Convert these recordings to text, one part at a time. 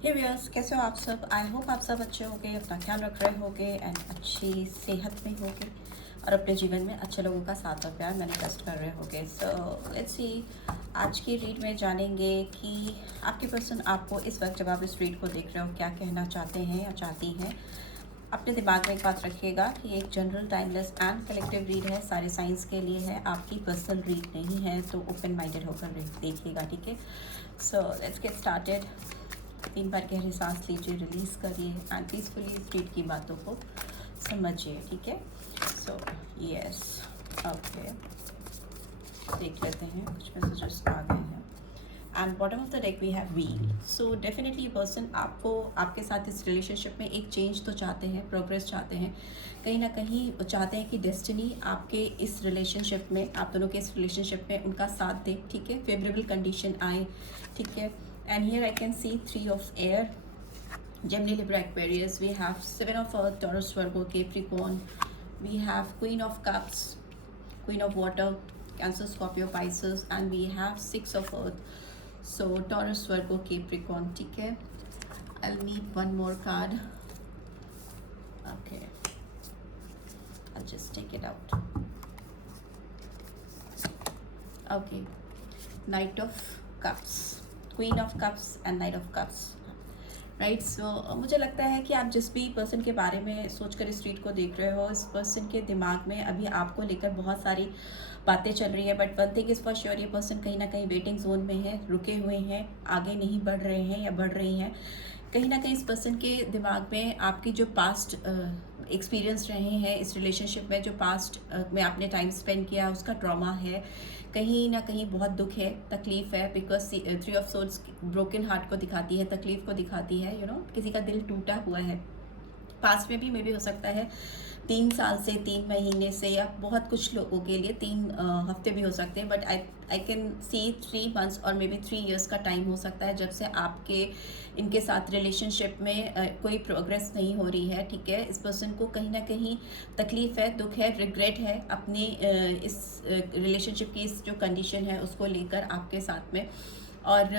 हे viewers, कैसे हो आप सब। आई होप आप सब अच्छे होंगे, अपना ख्याल रख रहे होंगे एंड अच्छी सेहत में होंगे और अपने जीवन में अच्छे लोगों का साथ और प्यार मैनिफेस्ट कर रहे होंगे। सो लेट्स सी, आज की रीड में जानेंगे कि आपके पर्सन आपको इस वक्त जब आप इस रीड को देख रहे हो क्या कहना चाहते हैं या चाहती हैं। अपने दिमाग में एक बात रखिएगा कि एक general, timeless and collective read है, सारे साइंस के लिए है, आपकी पर्सनल रीड नहीं है, तो ओपन माइंडेड होकर देखिएगा, ठीक है। So let's get started. 3 बार गहरी सांस लीजिए, रिलीज करिए एंड पीसफुली इस रीड की बातों को समझिए, ठीक है। सो यस, ओके, देख लेते हैं, कुछ मैसेजेस आ गए हैं। And bottom of the deck we have wheel. So definitely ये पर्सन आपको, आपके साथ इस रिलेशनशिप में एक चेंज तो चाहते हैं, प्रोग्रेस चाहते हैं, कहीं ना कहीं चाहते हैं कि डेस्टिनी आपके इस रिलेशनशिप में, आप दोनों के इस रिलेशनशिप में उनका साथ दे, ठीक है, फेवरेबल कंडीशन आए, ठीक है। And here I can see 3 of air, Gemini, Libra, Aquarius. We have 7 of Earth, Taurus, Virgo, Capricorn. We have Queen of Cups, Queen of Water, Cancer, Scorpio, Pisces, and we have 6 of Earth. So Taurus, Virgo, Capricorn. ठीक है. I'll need one more card. Okay. I'll just take it out. Okay. Knight of Cups, Queen of Cups, and Knight of Cups. Right. So मुझे लगता है कि आप जिस भी person के बारे में सोचकर इस रीड को देख रहे हो, इस पर्सन के दिमाग में अभी आपको लेकर बहुत सारी बातें चल रही है, but one thing is for sure, ये पर्सन कहीं ना कहीं वेटिंग जोन में है, रुके हुए हैं, आगे नहीं बढ़ रहे हैं या बढ़ रही हैं। कहीं ना कहीं इस पर्सन के दिमाग में आपकी जो पास्ट एक्सपीरियंस रहे हैं इस रिलेशनशिप में, जो पास्ट में आपने टाइम स्पेंड किया, उसका ट्रॉमा है, कहीं ना कहीं बहुत दुख है, तकलीफ़ है, because 3 of swords broken heart को दिखाती है, तकलीफ़ को दिखाती है, किसी का दिल टूटा हुआ है। पास्ट में भी मे भी हो सकता है 3 साल से, 3 महीने से, या बहुत कुछ लोगों के लिए 3 हफ्ते भी हो सकते हैं, but I can see 3 months और मे बी 3 ईयर्स का टाइम हो सकता है जब से आपके इनके साथ रिलेशनशिप में कोई प्रोग्रेस नहीं हो रही है, ठीक है। इस पर्सन को कहीं ना कहीं तकलीफ़ है, दुख है, रिग्रेट है अपने इस रिलेशनशिप की इस जो कंडीशन है उसको लेकर आपके साथ में, और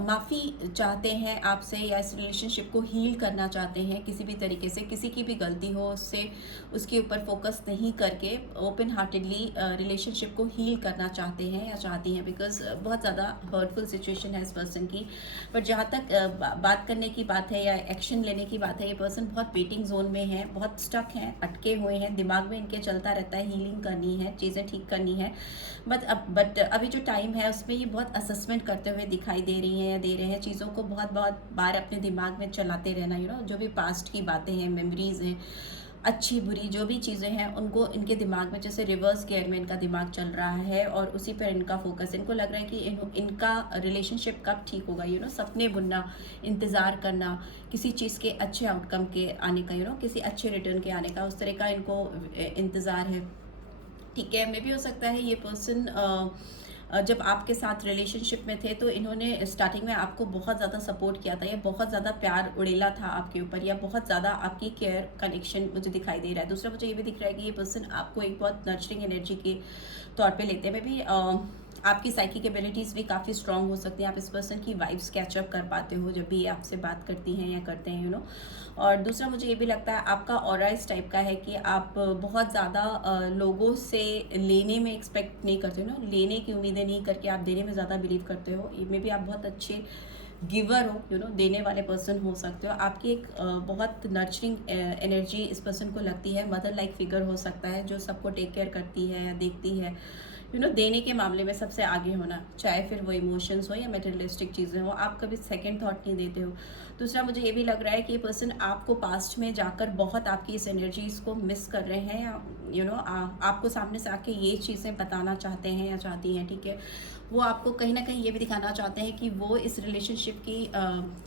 माफ़ी चाहते हैं आपसे, या इस रिलेशनशिप को हील करना चाहते हैं किसी भी तरीके से। किसी की भी गलती हो उससे, उसके ऊपर फोकस नहीं करके ओपन हार्टेडली रिलेशनशिप को हील करना चाहते हैं या चाहती हैं, बिकॉज बहुत ज़्यादा हर्टफुल सिचुएशन है इस पर्सन की। बट जहाँ तक बात करने की बात है या एक्शन लेने की बात है, ये पर्सन बहुत वेटिंग जोन में है, बहुत स्टक हैं, अटके हुए हैं, दिमाग में इनके चलता रहता है हीलिंग करनी है, चीज़ें ठीक करनी है, बट अभी जो टाइम है उसमें ये बहुत असेसमेंट करते हुए दिखाई दे रही हैं या दे रहे हैं, चीज़ों को बहुत बहुत बार अपने दिमाग में चलाते रहना, जो भी पास्ट की बातें हैं, मेमोरीज हैं, अच्छी बुरी जो भी चीज़ें हैं, उनको इनके दिमाग में जैसे रिवर्स गियर में इनका दिमाग चल रहा है और उसी पर इनका फोकस। इनको लग रहा है कि इनका रिलेशनशिप कब ठीक होगा, सपने बुनना, इंतज़ार करना किसी चीज़ के अच्छे आउटकम के आने का, किसी अच्छे रिटर्न के आने का, उस तरह का इनको इंतज़ार है, ठीक है। मे भी हो सकता है ये पर्सन जब आपके साथ रिलेशनशिप में थे तो इन्होंने स्टार्टिंग में आपको बहुत ज़्यादा सपोर्ट किया था, या बहुत ज़्यादा प्यार उड़ेला था आपके ऊपर, या बहुत ज़्यादा आपकी केयर कनेक्शन मुझे दिखाई दे रहा है। दूसरा मुझे ये भी दिख रहा है कि ये पर्सन आपको एक बहुत नर्चरिंग एनर्जी के तौर पे लेते हैं। मे भी आपकी साइकिक एबिलिटीज़ भी काफ़ी स्ट्रांग हो सकती हैं, आप इस पर्सन की वाइब्स कैचअप कर पाते हो जब भी ये आपसे बात करती हैं या करते हैं, और दूसरा मुझे ये भी लगता है आपका ऑरा इस टाइप का है कि आप बहुत ज़्यादा लोगों से लेने में एक्सपेक्ट नहीं करते हो, लेने की उम्मीदें नहीं करके आप देने में ज़्यादा बिलीव करते हो। मे भी आप बहुत अच्छे गिवर हो, देने वाले पर्सन हो सकते हो। आपकी एक बहुत नर्चरिंग एनर्जी इस पर्सन को लगती है, मदर लाइक फिगर हो सकता है जो सबको टेक केयर करती है या देखती है, देने के मामले में सबसे आगे होना, चाहे फिर वो इमोशंस हो या मेटेरियलिस्टिक चीज़ें हो, आप कभी सेकंड थॉट नहीं देते हो। दूसरा मुझे ये भी लग रहा है कि ये पर्सन आपको पास्ट में जाकर बहुत आपकी इस एनर्जीज़ को मिस कर रहे हैं, या आपको सामने से आके ये चीज़ें बताना चाहते हैं या चाहती हैं, ठीक है। वो आपको कहीं ना कहीं ये भी दिखाना चाहते हैं कि वो इस रिलेशनशिप की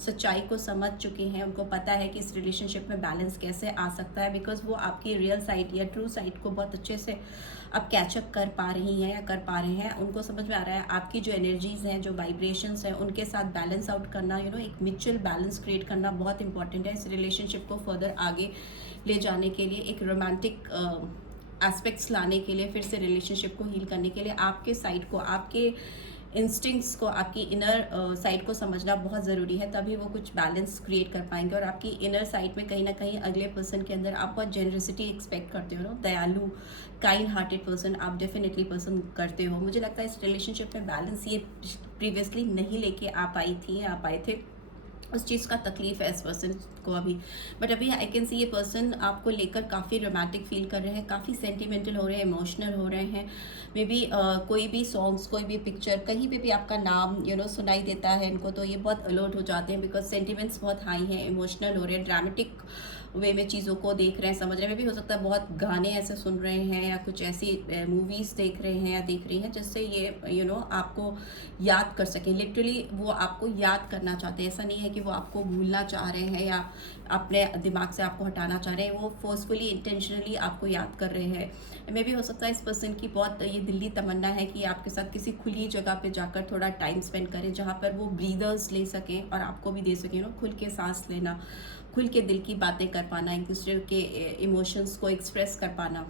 सच्चाई को समझ चुके हैं, उनको पता है कि इस रिलेशनशिप में बैलेंस कैसे आ सकता है, बिकॉज वो आपकी रियल साइड या ट्रू साइड को बहुत अच्छे से अब कैचअप कर पा रही हैं या कर पा रहे हैं। उनको समझ में आ रहा है आपकी जो एनर्जीज़ हैं, जो वाइब्रेशंस हैं, उनके साथ बैलेंस आउट करना, एक म्यूचुअल बैलेंस क्रिएट करना बहुत इंपॉर्टेंट है इस रिलेशनशिप को फर्दर आगे ले जाने के लिए, एक रोमांटिक एस्पेक्ट्स लाने के लिए, फिर से रिलेशनशिप को हील करने के लिए आपके साइड को, आपके इंस्टिंक्ट्स को, आपकी इनर साइड को समझना बहुत ज़रूरी है, तभी वो कुछ बैलेंस क्रिएट कर पाएंगे। और आपकी इनर साइड में कहीं ना कहीं अगले पर्सन के अंदर आप बहुत जेनरसिटी एक्सपेक्ट करते हो, ना, दयालु काइंड हार्टेड पर्सन आप डेफिनेटली पसंद करते हो। मुझे लगता है इस रिलेशनशिप में बैलेंस ये प्रीवियसली नहीं लेके आ पाई थी, आप आए थे, उस चीज़ का तकलीफ है इस पर्सन को अभी। बट अभी आई कैन सी ये पर्सन आपको लेकर काफ़ी रोमांटिक फील कर रहे हैं, काफ़ी सेंटिमेंटल हो रहे हैं, इमोशनल हो रहे हैं। मे बी कोई भी सॉन्ग्स, कोई भी पिक्चर, कहीं पे भी आपका नाम सुनाई देता है इनको, तो ये बहुत अलर्ट हो जाते हैं, बिकॉज सेंटिमेंट्स बहुत हाई हैं, इमोशनल हो रहे हैं, ड्रामेटिक वे में चीज़ों को देख रहे हैं, समझ रहे हैं। भी हो सकता है बहुत गाने ऐसे सुन रहे हैं, या कुछ ऐसी मूवीज़ देख रहे हैं या देख रही हैं जिससे ये आपको याद कर सकें। लिटरली वो आपको याद करना चाहते हैं, ऐसा नहीं है कि वो आपको भूलना चाह रहे हैं या अपने दिमाग से आपको हटाना चाह रहे हैं, वो फोर्सफुली इंटेंशनली आपको याद कर रहे हैं। मे भी हो सकता है इस पर्सन की बहुत ये दिल्ली तमन्ना है कि आपके साथ किसी खुली जगह पे जाकर थोड़ा टाइम स्पेंड करें, जहाँ पर वो ब्रीदर्स ले सकें और आपको भी दे सकें, खुल के सांस लेना, खुल के दिल की बातें कर पाना, एक दूसरे के इमोशंस को एक्सप्रेस कर पाना,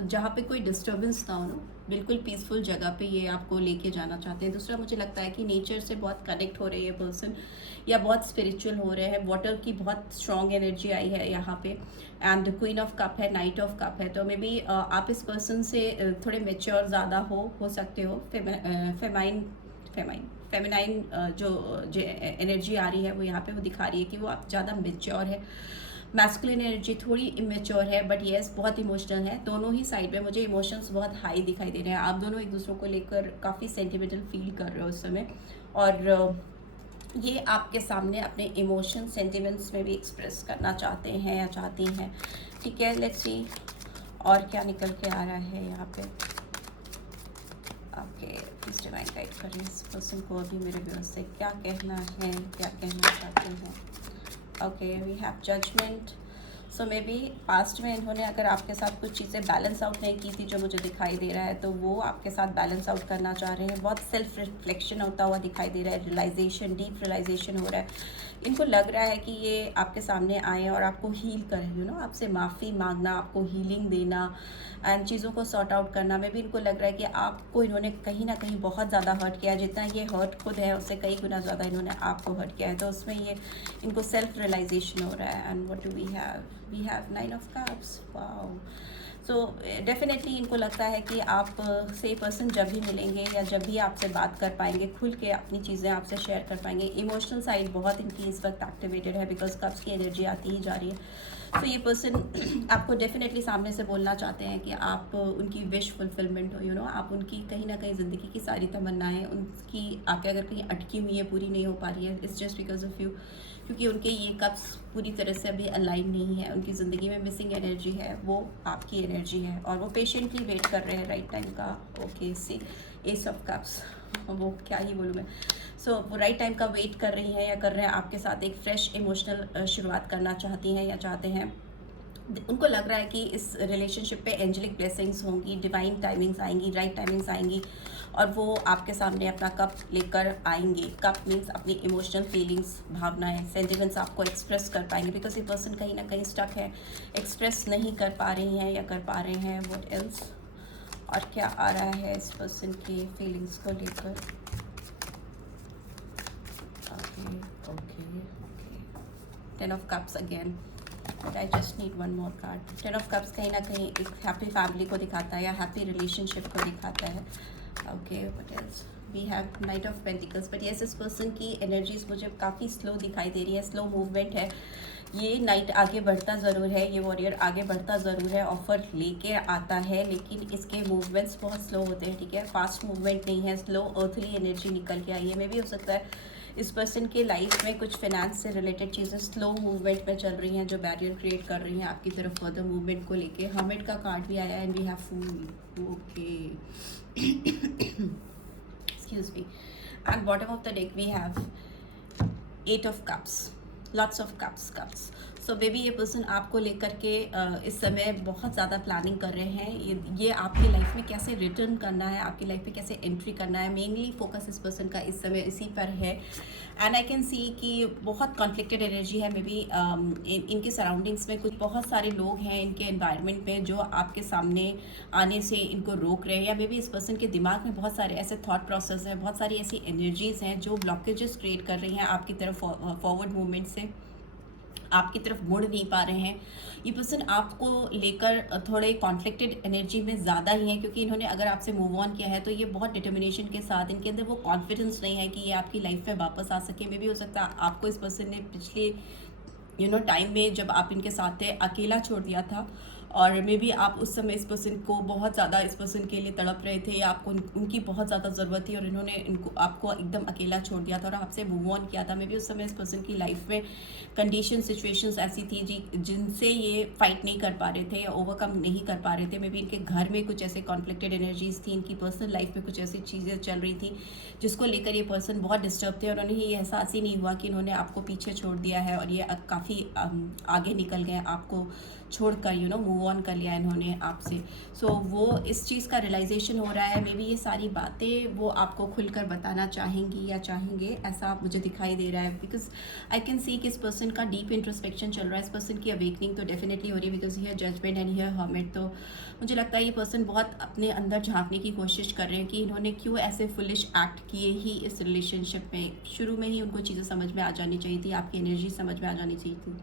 जहाँ पे कोई डिस्टर्बेंस ना हो, बिल्कुल पीसफुल जगह पे ये आपको लेके जाना चाहते हैं। दूसरा, मुझे लगता है कि नेचर से बहुत कनेक्ट हो रही है पर्सन, या बहुत स्पिरिचुअल हो रहे हैं। वाटर की बहुत स्ट्रॉन्ग एनर्जी आई है यहाँ पे, एंड क्वीन ऑफ कप है, नाइट ऑफ कप है। तो मे बी आप इस पर्सन से थोड़े मेच्योर ज़्यादा हो सकते हो, फेमिनाइन जो एनर्जी आ रही है वो यहाँ पे वो दिखा रही है कि वो आप ज़्यादा मेच्योर है। मैस्कुलिन एनर्जी थोड़ी इमेच्योर है, बट येस बहुत इमोशनल है। दोनों ही साइड में मुझे इमोशंस बहुत हाई दिखाई दे रहे हैं। आप दोनों एक दूसरे को लेकर काफ़ी सेंटिमेंटल फील कर रहे हो उस समय, और ये आपके सामने अपने इमोशन सेंटिमेंट्स में भी एक्सप्रेस करना चाहते हैं या चाहती हैं। ठीक है, लेट्स सी और क्या निकल के आ रहा है यहाँ पे। ओके, प्लीज डिवाइन गाइड करिए इस पर्सन को अभी मेरे व्यूअर्स से क्या कहना है, क्या कहना चाहते हैं। Okay, we have judgement. So may be past में इन्होंने अगर आपके साथ कुछ चीज़ें बैलेंस आउट नहीं की थी, जो मुझे दिखाई दे रहा है, तो वो आपके साथ बैलेंस आउट करना चाह रहे हैं। बहुत सेल्फ रिफ्लेक्शन होता हुआ दिखाई दे रहा है, रियलाइजेशन, डीप रियलाइजेशन हो रहा है। इनको लग रहा है कि ये आपके सामने आए और आपको हील करें, आपसे माफ़ी मांगना, आपको हीलिंग देना एंड चीज़ों को सॉर्ट आउट करना में भी इनको लग रहा है कि आपको इन्होंने कहीं ना कहीं बहुत ज़्यादा हर्ट किया है। जितना ये हर्ट खुद है उससे कई गुना ज़्यादा इन्होंने आपको हर्ट किया है, तो उसमें ये इनको सेल्फ रियलाइजेशन हो रहा है। And what do we have nine of cups. Wow, so definitely इनको लगता है कि आप से पर्सन जब भी मिलेंगे या जब भी आपसे बात कर पाएंगे, खुल के अपनी चीज़ें आपसे शेयर कर पाएंगे। इमोशनल साइड बहुत इनकी इस वक्त एक्टिवेटेड है, बिकॉज कप्स की एनर्जी आती ही जा रही है। तो ये पर्सन आपको डेफिनेटली सामने से बोलना चाहते हैं कि आप उनकी विश फुलफिलमेंट हो, आप उनकी कहीं ना कहीं ज़िंदगी की सारी तमन्नाएं उनकी आके अगर कहीं अटकी हुई है, पूरी नहीं हो पा रही है, it's just because of you, क्योंकि उनके ये कप्स पूरी तरह से अभी अलाइन नहीं है। उनकी ज़िंदगी में मिसिंग एनर्जी है, वो आपकी एनर्जी है, और वो पेशेंटली वेट कर रहे हैं राइट टाइम का। Okay, C S of cups, वो क्या ही बोलूँ मैं। सो वो राइट टाइम का वेट कर रही हैं या कर रहे हैं, आपके साथ एक फ्रेश इमोशनल शुरुआत करना चाहती हैं या चाहते हैं। उनको लग रहा है कि इस रिलेशनशिप पे एंजेलिक ब्लेसिंग्स होंगी, डिवाइन टाइमिंग्स आएंगी, राइट टाइमिंग्स आएंगी, और वो आपके सामने अपना कप लेकर आएंगे। कप मीन्स अपनी इमोशनल फीलिंग्स, भावनाएं, सेंटिमेंट्स आपको एक्सप्रेस कर पाएंगे, बिकॉज ये पर्सन कहीं ना कहीं स्टक है, एक्सप्रेस नहीं कर पा रही हैं या कर पा रहे हैं। व्हाट एल्स, और क्या आ रहा है इस पर्सन की फीलिंग्स को लेकर। Okay, ten of cups again, but I just need one more card. Ten of cups कहीं ना कहीं एक हैप्पी फैमिली को दिखाता है या हैप्पी रिलेशनशिप को दिखाता है। Okay, what else, we have knight of pentacles. But yes, इस पर्सन की एनर्जीज मुझे काफ़ी स्लो दिखाई दे रही है, स्लो मूवमेंट है। ये नाइट आगे बढ़ता ज़रूर है, ये वॉरियर आगे बढ़ता ज़रूर है, ऑफर लेके आता है, लेकिन इसके मूवमेंट्स बहुत स्लो होते हैं। ठीक है, फास्ट मूवमेंट नहीं है, स्लो अर्थली एनर्जी निकल के आई है। मे भी हो सकता है इस पर्सन के लाइफ में कुछ फाइनेंस से रिलेटेड चीज़ें स्लो मूवमेंट में चल रही हैं, जो बैरियर क्रिएट कर रही हैं आपकी तरफ फर्दर मूवमेंट को लेके। हर्मिट का कार्ड भी आया है, and we have fool. Okay, excuse me, and bottom of the deck we have eight of cups, lots of cups. So may be ये पर्सन आपको लेकर के इस समय बहुत ज़्यादा प्लानिंग कर रहे हैं, ये आपकी लाइफ में कैसे रिटर्न करना है, आपकी लाइफ में कैसे एंट्री करना है, मेनली फोकस इस पर्सन का इस समय इसी पर है। एंड आई कैन सी कि बहुत कॉन्फ्लिक्टेड एनर्जी है, मे बी इनके सराउंडिंग्स में कुछ बहुत सारे लोग हैं इनके एनवायरनमेंट में जो आपके सामने आने से इनको रोक रहे हैं, या मे बी इस पर्सन के दिमाग में बहुत सारे ऐसे थॉट प्रोसेस हैं, बहुत सारी ऐसी एनर्जीज हैं जो ब्लॉकेजेस क्रिएट कर रही हैं आपकी तरफ फॉरवर्ड मूवमेंट से, आपकी तरफ मुड़ नहीं पा रहे हैं। ये पर्सन आपको लेकर थोड़े कॉन्फ्लिक्टेड एनर्जी में ज़्यादा ही है, क्योंकि इन्होंने अगर आपसे मूव ऑन किया है तो ये बहुत डिटर्मिनेशन के साथ, इनके अंदर वो कॉन्फिडेंस नहीं है कि ये आपकी लाइफ में वापस आ सके। मे भी हो सकता है आपको इस पर्सन ने पिछले टाइम में जब आप इनके साथ थे अकेला छोड़ दिया था, और मे बी आप उस समय इस पर्सन को बहुत ज़्यादा इस पर्सन के लिए तड़प रहे थे, या आपको उनकी बहुत ज़्यादा ज़रूरत थी और इन्होंने आपको एकदम अकेला छोड़ दिया था और आपसे मूव ऑन किया था। मे बी उस समय इस पर्सन की लाइफ में कंडीशन सिचुएशंस ऐसी थी जिनसे ये फाइट नहीं कर पा रहे थे या ओवरकम नहीं कर पा रहे थे। मे बी इनके घर में कुछ ऐसे कॉन्फ्लिक्टेड एनर्जीज थी, इनकी पर्सनल लाइफ में कुछ ऐसी चीज़ें चल रही थी जिसको लेकर ये पर्सन बहुत डिस्टर्ब थे, और उन्हें ये एहसास ही नहीं हुआ कि इन्होंने आपको पीछे छोड़ दिया है और ये काफ़ी आगे निकल गए, आपको छोड़कर मूव ऑन कर लिया इन्होंने आपसे। सो वो इस चीज़ का रियलाइजेशन हो रहा है। मे बी ये सारी बातें वो आपको खुलकर बताना चाहेंगी या चाहेंगे, ऐसा मुझे दिखाई दे रहा है, बिकॉज आई कैन सी कि इस पर्सन का डीप इंट्रोस्पेक्शन चल रहा है। इस पर्सन की अवेकनिंग तो डेफिनेटली हो रही है, because here judgement and here hermit. तो मुझे लगता है ये पर्सन बहुत अपने अंदर झांकने की कोशिश कर रहे हैं कि इन्होंने क्यों ऐसे फुलिश एक्ट किए ही इस रिलेशनशिप में। शुरू में ही उनको चीज़ें समझ में आ जानी चाहिए थी, आपकी एनर्जी समझ में आ जानी चाहिए थी।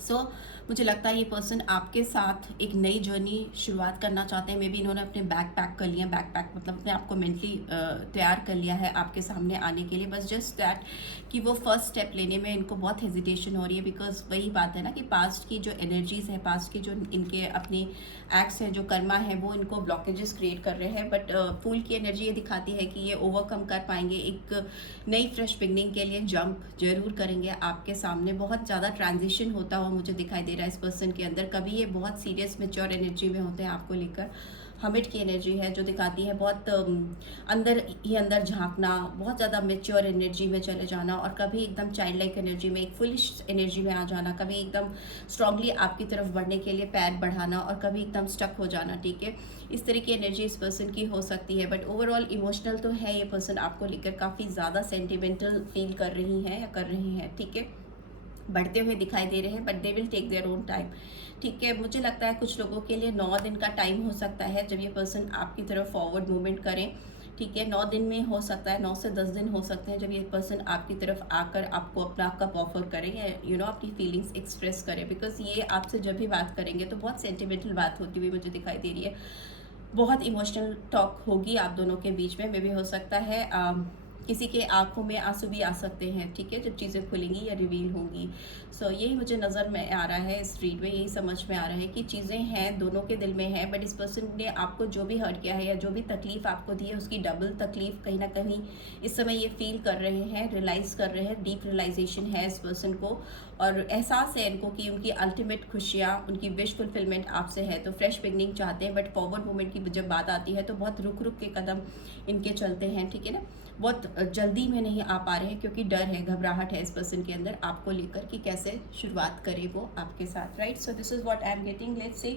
सो मुझे लगता है ये पर्सन आपके साथ एक नई जर्नी शुरुआत करना चाहते हैं। मे बी इन्होंने अपने बैग पैक कर लिया, बैग पैक मतलब अपने आपको मेंटली तैयार कर लिया है आपके सामने आने के लिए। बस जस्ट दैट कि वो फर्स्ट स्टेप लेने में इनको बहुत हेजिटेशन हो रही है, बिकॉज वही बात है ना कि पास्ट की जो एनर्जीज है, पास्ट के जो इनके अपने एक्ट्स हैं, जो कर्मा है, वो इनको ब्लॉकेजेस क्रिएट कर रहे हैं। बट फूल की एनर्जी ये दिखाती है कि ये ओवरकम कर पाएंगे, एक नई फ्रेश बिगनिंग के लिए जंप जरूर करेंगे। आपके सामने बहुत ज़्यादा ट्रांजिशन होता हुआ मुझे दिखाई दे रहा है इस पर्सन के अंदर। कभी ये बहुत सीरियस मैच्योर एनर्जी में होते हैं आपको लेकर। हमिट की एनर्जी है जो दिखाती है बहुत अंदर ही अंदर झांकना, बहुत ज़्यादा मैच्योर एनर्जी में चले जाना, और कभी एकदम चाइल्ड लाइक एनर्जी में, एक फुलिश एनर्जी में आ जाना, कभी एकदम स्ट्रांगली आपकी तरफ बढ़ने के लिए पैर बढ़ाना, और कभी एकदम स्टक हो जाना। ठीक है, इस तरह की एनर्जी इस पर्सन की हो सकती है। बट ओवरऑल इमोशनल तो है ये पर्सन, आपको लेकर काफ़ी ज़्यादा सेंटिमेंटल फील कर रही हैं या कर रही हैं। ठीक है, बढ़ते हुए दिखाई दे रहे हैं, but they will take their own time. ठीक है, मुझे लगता है कुछ लोगों के लिए 9 दिन का टाइम हो सकता है जब ये पर्सन आपकी तरफ फॉरवर्ड मूवमेंट करें। ठीक है, 9 दिन में हो सकता है, 9 से 10 दिन हो सकते हैं जब ये पर्सन आपकी तरफ आकर आपको अपना कप ऑफर करें या अपनी फीलिंग्स एक्सप्रेस करें। बिकॉज ये आपसे जब भी बात करेंगे तो बहुत सेंटिमेंटल बात होती हुई मुझे दिखाई दे रही है, बहुत इमोशनल टॉक होगी आप दोनों के बीच में। मे भी हो सकता है किसी के आंखों में आंसू भी आ सकते हैं। ठीक है, जब चीज़ें खुलेंगी या रिवील होंगी। सो यही मुझे नज़र में आ रहा है इस रीड में, यही समझ में आ रहा है कि चीज़ें हैं, दोनों के दिल में है, बट इस पर्सन ने आपको जो भी हर्ट किया है या जो भी तकलीफ आपको दी है उसकी डबल तकलीफ कहीं ना कहीं इस समय ये फील कर रहे हैं, रियलाइज़ कर रहे हैं। डीप रियलाइजेशन है इस पर्सन को, और एहसास है इनको कि उनकी अल्टीमेट खुशियाँ, उनकी विश फुलफिलमेंट आपसे है। तो फ्रेश बिगनिंग चाहते हैं, बट फॉरवर्ड मूवमेंट की जब बात आती है तो बहुत रुक रुक के कदम इनके चलते हैं। ठीक है ना, बहुत जल्दी में नहीं आ पा रहे हैं, क्योंकि डर है, घबराहट है इस पर्सन के अंदर आपको लेकर कि कैसे शुरुआत करे वो आपके साथ। Right, so this is what I am getting. Let's see,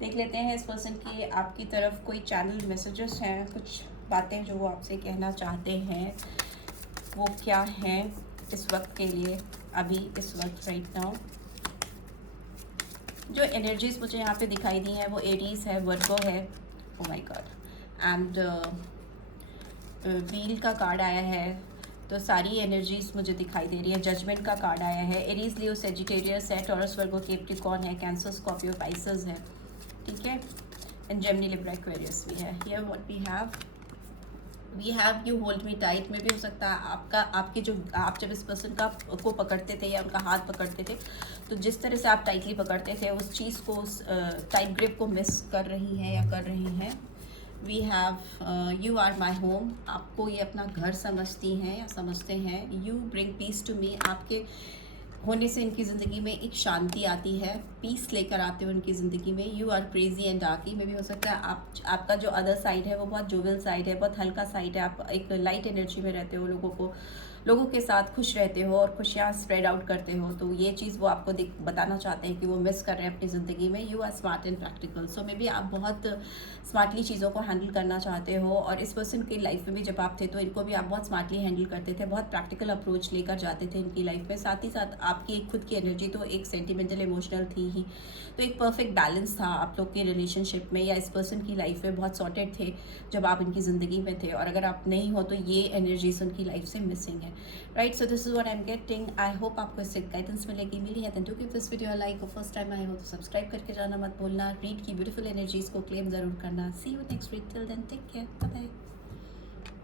देख लेते हैं इस पर्सन की आपकी तरफ कोई चैनल मैसेजेस हैं, कुछ बातें जो वो आपसे कहना चाहते हैं, वो क्या हैं इस वक्त के लिए, अभी इस वक्त राइट नाउ। जो एनर्जीज मुझे यहाँ पे दिखाई दी हैं वो एरीज है, वर्गो है, oh my God, and wheel का कार्ड आया है। तो सारी एनर्जीज मुझे दिखाई दे रही है। जजमेंट का कार्ड आया है। एरीज, लियो, सेजिटेरियस है, टॉरस, वर्गो, कैप्रिकॉर्न है, कैंसर, स्कॉर्पियो, पाइसेस है। ठीक है, एंड जेमिनी, लिब्रा, एक्वेरियस भी है। Here what we have you hold me tight में भी हो सकता है आपके जो आप जब इस पर्सन को पकड़ते थे या उनका हाथ पकड़ते थे, तो जिस तरह से आप टाइटली पकड़ते थे उस चीज़ को, उस टाइट ग्रिप को मिस कर रही हैं या कर रही हैं। We have you are my home, आपको ये अपना घर समझती हैं या समझते हैं। You bring peace to me, आपके होने से इनकी ज़िंदगी में एक शांति आती है, पीस लेकर आते हो इनकी ज़िंदगी में। You are crazy and darky में भी हो सकता है आपका जो अदर साइड है वो बहुत जोवियल साइड है, बहुत हल्का साइड है, आप एक लाइट एनर्जी में रहते हो, लोगों को लोगों के साथ खुश रहते हो और खुशियाँ स्प्रेड आउट करते हो, तो ये चीज़ वो आपको बताना चाहते हैं कि वो मिस कर रहे हैं अपनी ज़िंदगी में। You are smart and practical, so may be आप बहुत स्मार्टली चीज़ों को हैंडल करना चाहते हो, और इस पर्सन की लाइफ में भी जब आप थे तो इनको भी आप बहुत स्मार्टली हैंडल करते थे, बहुत प्रैक्टिकल अप्रोच लेकर जाते थे इनकी लाइफ में। साथ ही साथ आपकी एक खुद की एनर्जी तो एक सेंटिमेंटल इमोशनल थी ही, तो एक परफेक्ट बैलेंस था आप लोग के रिलेशनशिप में, या इस पर्सन की लाइफ में बहुत सॉर्टेड थे जब आप इनकी ज़िंदगी में थे, और अगर आप नहीं हो तो ये एनर्जीज उनकी लाइफ से मिसिंग है, right? So this is what I am getting. I hope आपको इससे गाइडेंस मिलेगी, मिली है तो गिव दिस वीडियो लाइक, और फर्स्ट टाइम आए हो तो सब्सक्राइब करके जाना मत भूलना। रीड की ब्यूटीफुल एनर्जीज को क्लेम जरूर करना। See you next week, till then take care, bye bye.